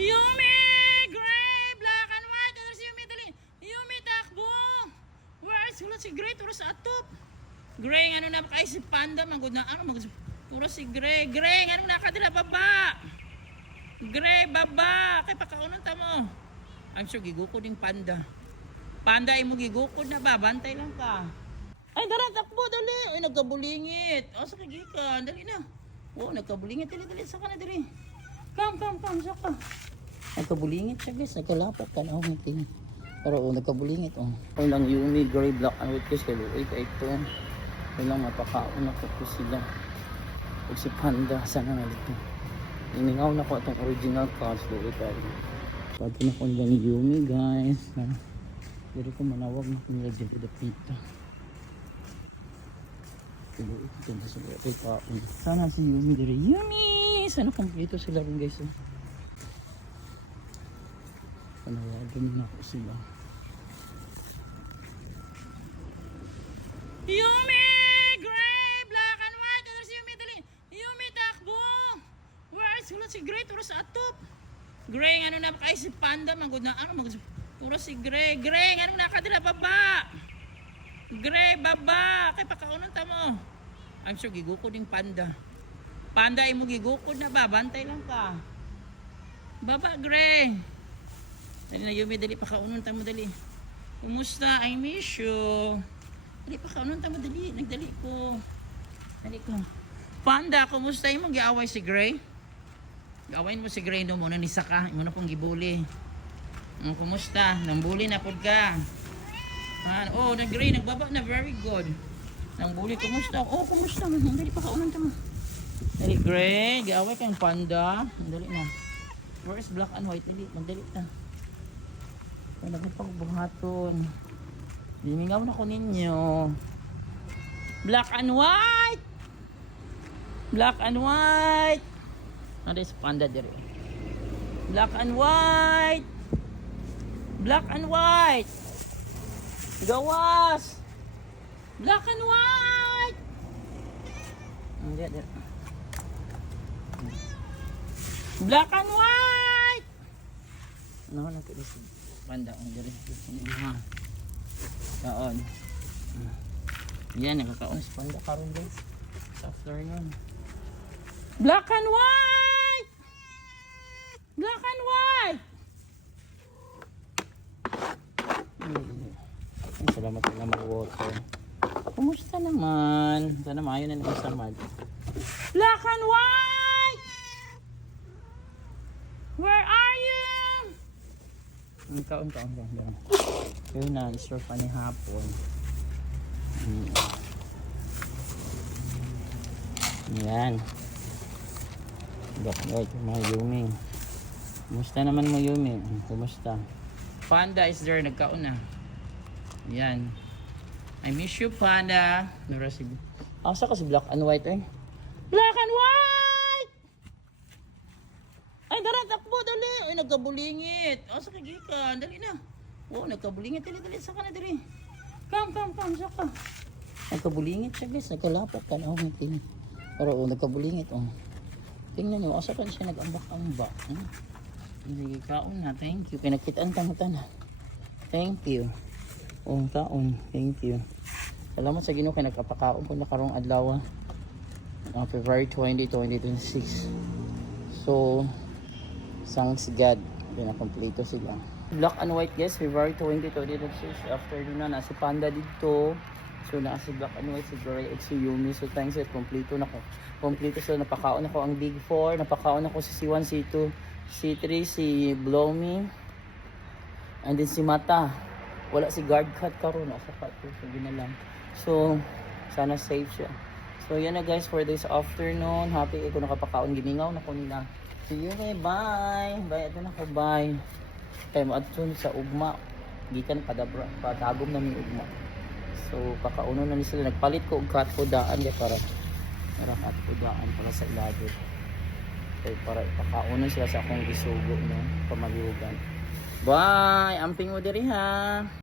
Yumi! Gray! Black and white! Ano si Yumi? Dali! Yumi, takbo! Where is wala si Gray? Turo sa atop. Gray, ano na kay si Panda? Magod na ano? Turo si Gray. Gray, ano na kadila baba? Gray, baba! Kay pakaunon ta mo. I'm sure gigukod yung Panda. Panda, imo gigukod na ba? Bantay lang ka. Ay, dara, takbo, dali. Ay, nagkabulingit. O, sa kagikan. Dali na. Oo, nagkabulingit. Dali, dali. Saka na, dali. Come, saka. Nagkabulingit siya, guys. Nagkalapat ka na. Tingin. Pero, nagkabulingit, Ay lang, Yumi, Gray, Black, and White, guys. Kaya, ito. Ay lang, mapakaon ako po sila. Pag si Panda, sana nga dito. Iningaw na ko itong original cards. Luwi tayo. Pwede na ko ni Yumi, guys. Pero ko manawag na kung nilagyan ko dapita. Pero ito ganda sa ito kaon. Sana si Yumi dire. Yumi! Sana kompleto sila rin, guys. Panawagan na ako sila. Yumi! Gray! Black and white! Ano si Yumi? Dali! Yumi, takbo! Where is wala si Gray? Turo sa atop. Gray, ano na kay si Panda? Magod na ano? Turo si Gray. Gray, ano na kadila baba? Gray, baba! Kay pakaunon ta mo. I'm sure gigukod yung Panda. Panda, imo gigukod na ba? Bantay lang ka. Baba, Gray. Dali na, Yumi, dali pakaunon ta mo, dali. Kumusta? I miss you. Dali pakaunon ta mo, dali. Nagdali ko. Dali ko. Panda, kumusta? Imo giaway si Gray? Gawain mo si Gray no muna ni Saka. Imo na pong gibuli. Kumusta? Nambuli na pod ka. Oh, na Gray nagbaba na, very good. Nambuli, kumusta? Oh, kumusta? Dali pa kaunan ta mo. Dali, Gray, giaway kang Panda. Dali na. Where is Black and White? Dali, magdali ta. Ay, nagpagbuhaton. Dimingaw na ko ninyo. Black and White! Black and White! Ano is Panda dire? Black and White! Black and White! Gawas! Black and White! Hindi, dire. Black and White! Ano na ito si Panda? Ang dire. Kaon. Yan, nakakaon si Panda karon, guys. Sa afternoon. Black and White! Black and White! Salamat na naman, water. Kumusta naman? Sana maayon na naman sa mad. Black and White! Where are you? Kaon. Yun na, surf pa ni hapon. Yan. Black and White, mga Yumi. Kumusta naman mo, Yumi? Kumusta? Panda is there, nagkaon na. Yan. I miss you, Panda. Asa ka si Black and White, eh? Black and White! Ay, dara, takbo, dali. Ay, nagkabulingit. Asa ka gikan, dali na. Oo, nagkabulingit. Dali, saka na, dali. Come, saka. Nagkabulingit siya, guys. Nagkalapat ka na. Tingin. Pero, nagkabulingit, Tingnan nyo, asa ka siya nag-ambak-ambak. Sige, kaon na. Thank you. Pinakitaan ka mo na. Thank you. Kaon. Thank you. Salamat sa Ginoo kay nagkapakaon ko na karong adlaw. February 20, 2026. So, thanks God. Pinakompleto sila. Black and White, guys. February 20, 2026. Afternoon na. Si Panda dito. So, nasa si Black and White, si Gray at si Yumi. So, thanks God. Kompleto na ko. Kompleto sila. Napakaon ako ang Big 4. Napakaon ako si C1, C2, C3, si Blomy. And then si Mata. Wala si guard cut karon sa pato. So, yun na lang. So, sana safe siya. So, yan na guys for this afternoon. Happy ako nakapakaon. Gimingaw na ko nila. See you, bye. Bye. Ito na ko, bye. Kaya maadsun sa ugma. Gikan padagom na may ugma. So, pakauno na ni sila. Nagpalit ko og cut ko daan para cut ko daan para sa ilalim. Okay, para pakauno sila sa akong gisugo, no? Pamalugan. Bye! Amping mo diri ha!